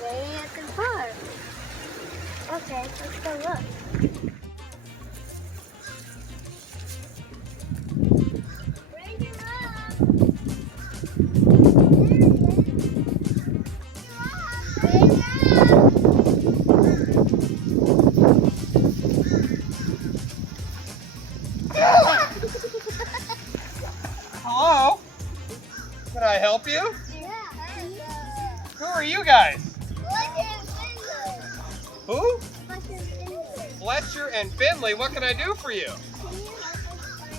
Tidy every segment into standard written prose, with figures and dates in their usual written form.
Maybe at the park. Okay, let's go look. Bring it up. Hello? Can I help you? Yeah. Who are you guys? Fletcher and Finley. Who? Fletcher and Finley. Fletcher and Finley. What can I do for you? Can you help us find?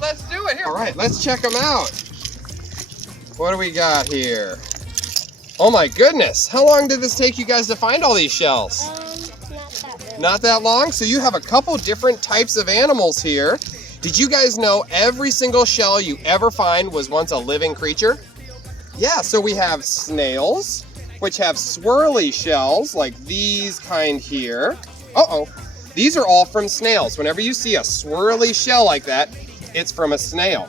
Let's do it. Here. All right, let's check them out. What do we got here? Oh my goodness. How long did this take you guys to find all these shells? Not that really. Not that long? So you have a couple different types of animals here. Did you guys know every single shell you ever find was once a living creature? Yeah, so we have snails, which have swirly shells like these kind here. Uh-oh. These are all from snails. Whenever you see a swirly shell like that, it's from a snail.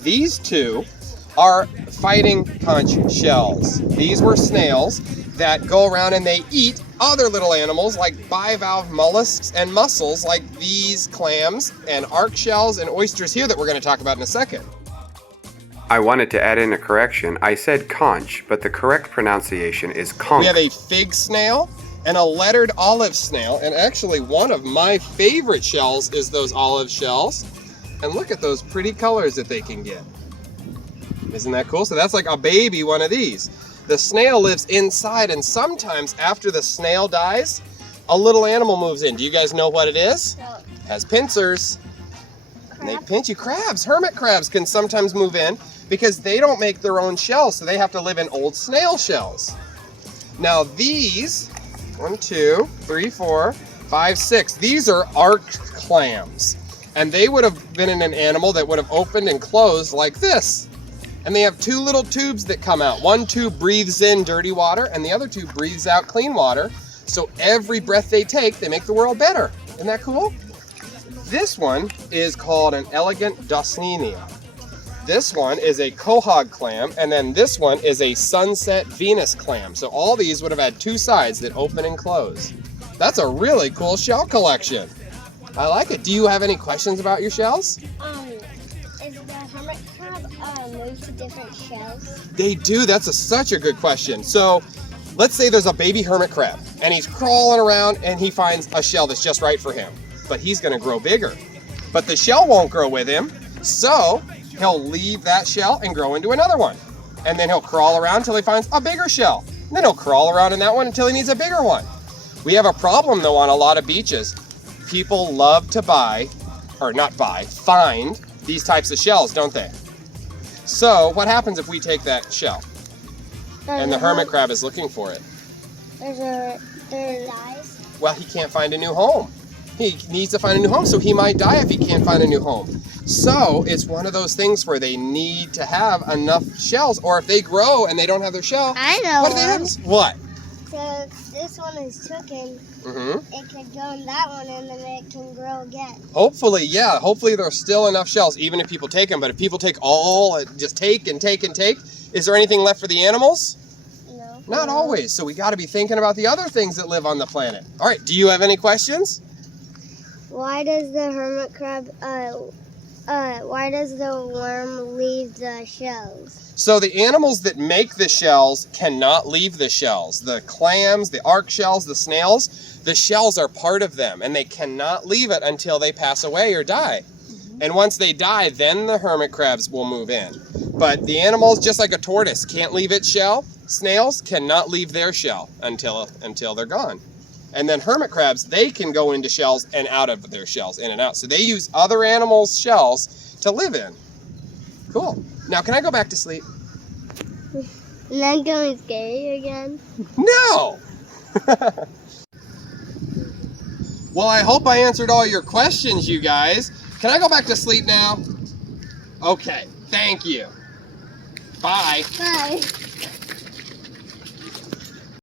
These two are fighting conch shells. These were snails that go around and they eat other little animals like bivalve mollusks and mussels like these clams and arc shells and oysters here that we're going to talk about in a second. I wanted to add in a correction. I said conch, but the correct pronunciation is conch. We have a fig snail and a lettered olive snail, and actually one of my favorite shells is those olive shells. And look at those pretty colors that they can get. Isn't that cool? So that's like a baby one of these. The snail lives inside, and sometimes after the snail dies, a little animal moves in. Do you guys know what it is? No. It has pincers. And they pinch you. Crabs, hermit crabs can sometimes move in because they don't make their own shells, so they have to live in old snail shells. Now these, 1, 2, 3, 4, 5, 6, these are arc clams. And they would have been in an animal that would have opened and closed like this. And they have two little tubes that come out. One tube breathes in dirty water and the other tube breathes out clean water. So every breath they take, they make the world better. Isn't that cool? This one is called an elegant Dosnenia. This one is a quahog clam, and then this one is a sunset Venus clam. So all these would have had two sides that open and close. That's a really cool shell collection. I like it. Do you have any questions about your shells? Is the hermit crab move to different shells? They do. That's such a good question. So let's say there's a baby hermit crab and he's crawling around and he finds a shell that's just right for him. But he's going to grow bigger. But the shell won't grow with him. So he'll leave that shell and grow into another one. And then he'll crawl around until he finds a bigger shell. And then he'll crawl around in that one until he needs a bigger one. We have a problem though on a lot of beaches. People love to find these types of shells, don't they? So what happens if we take that shell and the hermit crab is looking for it? There dies. Well, he can't find a new home. He needs to find a new home, so he might die if he can't find a new home. So it's one of those things where they need to have enough shells, or if they grow and they don't have their shell, I know. what do they have? What? So this one is taken. It could go in that one and then it can grow again. Hopefully, yeah. Hopefully there's still enough shells, even if people take them. But if people take all, just take and take and take, is there anything left for the animals? No. Not always. So we got to be thinking about the other things that live on the planet. All right. Do you have any questions? Why does the hermit crab, why does the worm leave the shells? So the animals that make the shells cannot leave the shells. The clams, the arc shells, the snails, the shells are part of them and they cannot leave it until they pass away or die. And once they die, then the hermit crabs will move in. But the animals, just like a tortoise, can't leave its shell. Snails cannot leave their shell until they're gone. And then hermit crabs, they can go into shells and out of their shells, in and out. So they use other animals' shells to live in. Cool. Now, can I go back to sleep? And then going scary again? No! Well, I hope I answered all your questions, you guys. Can I go back to sleep now? Okay, thank you. Bye. Bye.